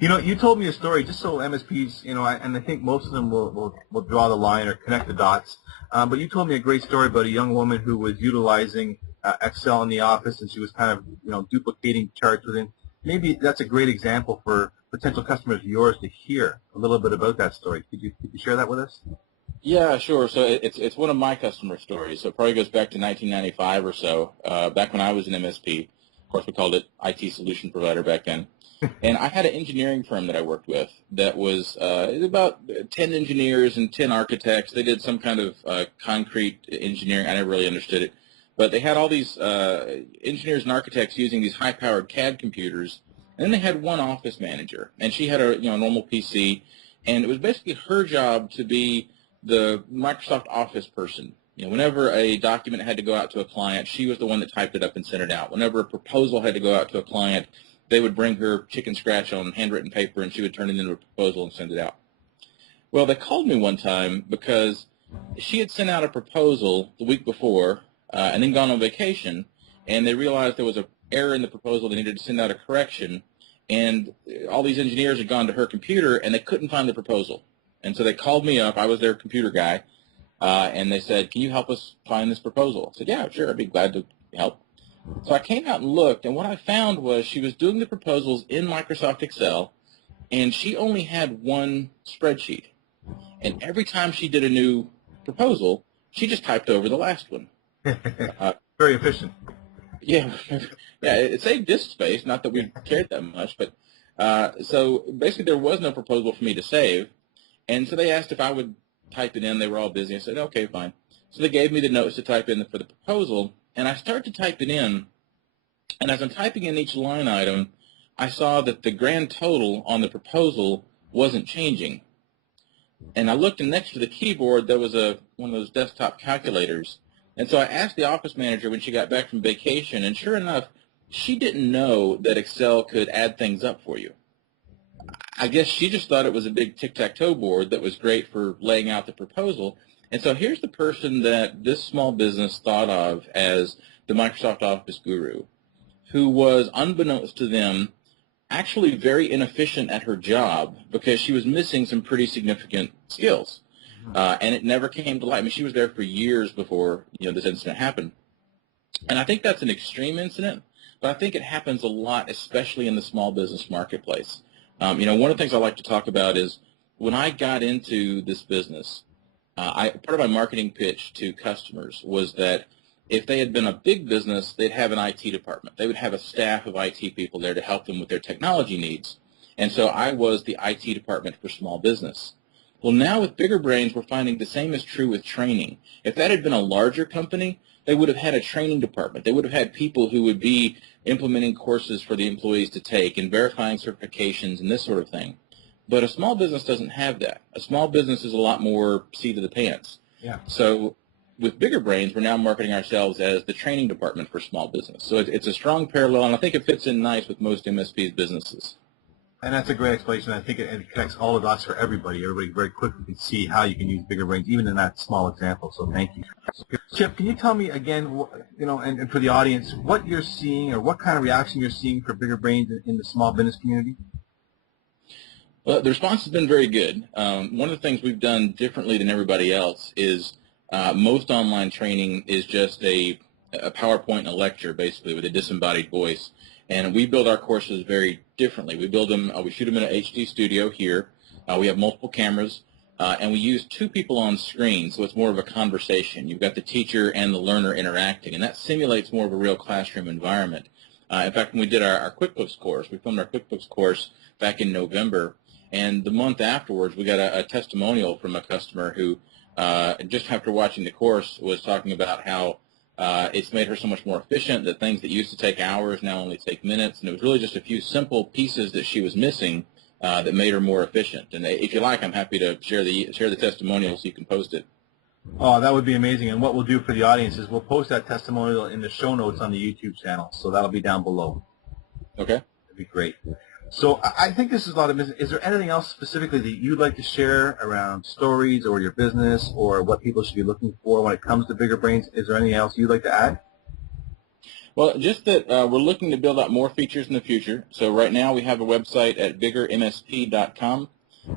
You know, you told me a story, just so MSPs, and I think most of them will draw the line or connect the dots. But you told me a great story about a young woman who was utilizing Excel in the office, and she was kind of, duplicating charts within. Maybe that's a great example for potential customers of yours to hear a little bit about that story. Could you share that with us? Yeah, sure. So it's one of my customer stories. So it probably goes back to 1995 or so, back when I was an MSP. Of course, we called it IT solution provider back then. And I had an engineering firm that I worked with that was about 10 engineers and 10 architects. They did some kind of concrete engineering. I never really understood it. But they had all these engineers and architects using these high-powered CAD computers. And then they had one office manager. And she had a normal PC. And it was basically her job to be the Microsoft Office person. Whenever a document had to go out to a client, she was the one that typed it up and sent it out. Whenever a proposal had to go out to a client, they would bring her chicken scratch on handwritten paper, and she would turn it into a proposal and send it out. Well, they called me one time because she had sent out a proposal the week before and then gone on vacation, and they realized there was an error in the proposal. They needed to send out a correction, and all these engineers had gone to her computer, and they couldn't find the proposal. And so they called me up. I was their computer guy, and they said, "Can you help us find this proposal?" I said, "Yeah, sure. I'd be glad to help." So I came out and looked, and what I found was she was doing the proposals in Microsoft Excel, and she only had one spreadsheet. And every time she did a new proposal, she just typed over the last one. Very efficient. Yeah, yeah. It saved disk space, not that we cared that much, but so basically there was no proposal for me to save. And so they asked if I would type it in. They were all busy. I said, okay, fine. So they gave me the notes to type in for the proposal, and I started to type it in. And as I'm typing in each line item, I saw that the grand total on the proposal wasn't changing. And I looked, and next to the keyboard, there was one of those desktop calculators. And so I asked the office manager when she got back from vacation, and sure enough, she didn't know that Excel could add things up for you. I guess she just thought it was a big tic-tac-toe board that was great for laying out the proposal. And so here's the person that this small business thought of as the Microsoft Office guru, who was, unbeknownst to them, actually very inefficient at her job because she was missing some pretty significant skills. And it never came to light. I mean, she was there for years before this incident happened. And I think that's an extreme incident, but I think it happens a lot, especially in the small business marketplace. One of the things I like to talk about is when I got into this business, part of my marketing pitch to customers was that if they had been a big business, they'd have an IT department. They would have a staff of IT people there to help them with their technology needs. And so I was the IT department for small business. Well, now with Bigger Brains, we're finding the same is true with training. If that had been a larger company, they would have had a training department. They would have had people who would be implementing courses for the employees to take and verifying certifications and this sort of thing. But a small business doesn't have that. A small business is a lot more seat of the pants. Yeah. So with Bigger Brains, we're now marketing ourselves as the training department for small business. So it's a strong parallel, and I think it fits in nice with most MSP's businesses. And that's a great explanation. I think it connects all the dots for everybody. Everybody very quickly can see how you can use Bigger Brains, even in that small example. So thank you. Chip, can you tell me again, and for the audience, what you're seeing or what kind of reaction you're seeing for Bigger Brains in the small business community? Well, the response has been very good. One of the things we've done differently than everybody else is most online training is just a PowerPoint and a lecture, basically, with a disembodied voice. And we build our courses very differently. We build them, we shoot them in an HD studio here. We have multiple cameras, and we use two people on screen, so it's more of a conversation. You've got the teacher and the learner interacting, and that simulates more of a real classroom environment. In fact, when we did our Quickbooks course, we filmed our Quickbooks course back in November, and the month afterwards, we got a testimonial from a customer who, just after watching the course, was talking about how it's made her so much more efficient, that things that used to take hours now only take minutes, and it was really just a few simple pieces that she was missing that made her more efficient. And if you like, I'm happy to share the testimonial so you can post it. Oh, that would be amazing. And what we'll do for the audience is we'll post that testimonial in the show notes on the YouTube channel, so that'll be down below. Okay. That'd be great. So I think this is a lot of business. Is there anything else specifically that you'd like to share around stories or your business or what people should be looking for when it comes to Bigger Brains? Is there anything else you'd like to add? Well, just that we're looking to build out more features in the future. So right now we have a website at vigormsp.com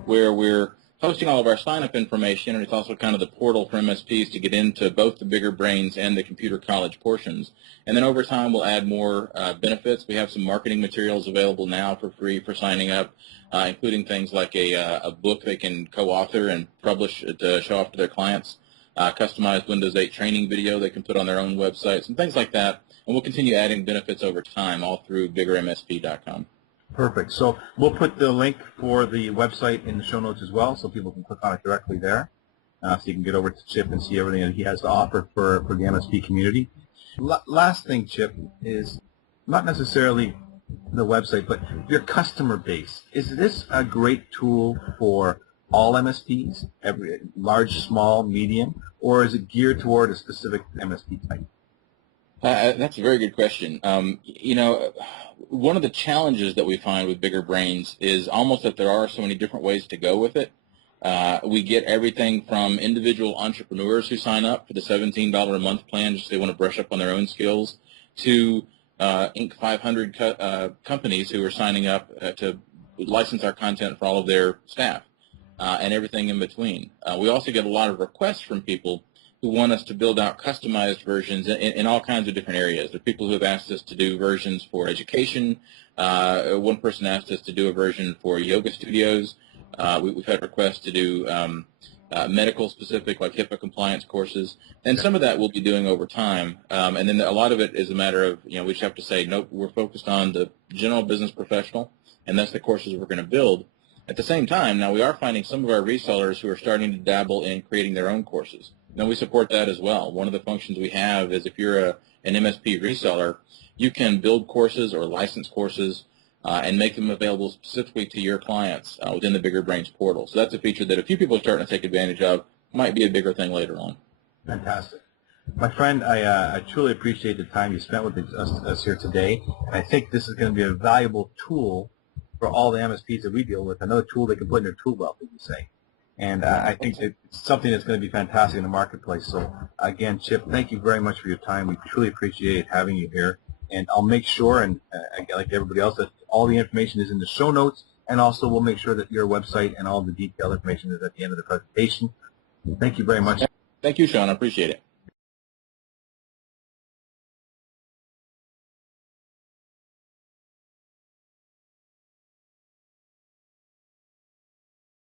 where we're posting all of our sign-up information, and it's also kind of the portal for MSPs to get into both the Bigger Brains and the computer college portions. And then over time we'll add more benefits. We have some marketing materials available now for free for signing up, including things like a book they can co-author and publish to show off to their clients, customized Windows 8 training video they can put on their own websites, and things like that. And we'll continue adding benefits over time, all through vigormsp.com. Perfect. So we'll put the link for the website in the show notes as well, so people can click on it directly there. So you can get over to Chip and see everything that he has to offer for the MSP community. Last thing, Chip, is not necessarily the website, but your customer base. Is this a great tool for all MSPs, every large, small, medium, or is it geared toward a specific MSP type? That's a very good question. One of the challenges that we find with Bigger Brains is almost that there are so many different ways to go with it. We get everything from individual entrepreneurs who sign up for the $17 a month plan just they want to brush up on their own skills, to Inc. 500 companies who are signing up to license our content for all of their staff, and everything in between. We also get a lot of requests from people who want us to build out customized versions in all kinds of different areas. There are people who have asked us to do versions for education. One person asked us to do a version for yoga studios. We've had requests to do medical-specific, like HIPAA compliance courses. And some of that we'll be doing over time. And then a lot of it is a matter of, we just have to say, nope, we're focused on the general business professional, and that's the courses we're going to build. At the same time, now we are finding some of our resellers who are starting to dabble in creating their own courses. Now, we support that as well. One of the functions we have is if you're an MSP reseller, you can build courses or license courses and make them available specifically to your clients within the Bigger Brains portal. So that's a feature that a few people are starting to take advantage of. Might be a bigger thing later on. Fantastic. My friend, I truly appreciate the time you spent with us here today. And I think this is going to be a valuable tool for all the MSPs that we deal with, another tool they can put in their tool belt, as you say. And I think it's something that's going to be fantastic in the marketplace. So, again, Chip, thank you very much for your time. We truly appreciate having you here. And I'll make sure, and like everybody else, that all the information is in the show notes. And also we'll make sure that your website and all the detailed information is at the end of the presentation. Thank you very much. Thank you, Sean. I appreciate it.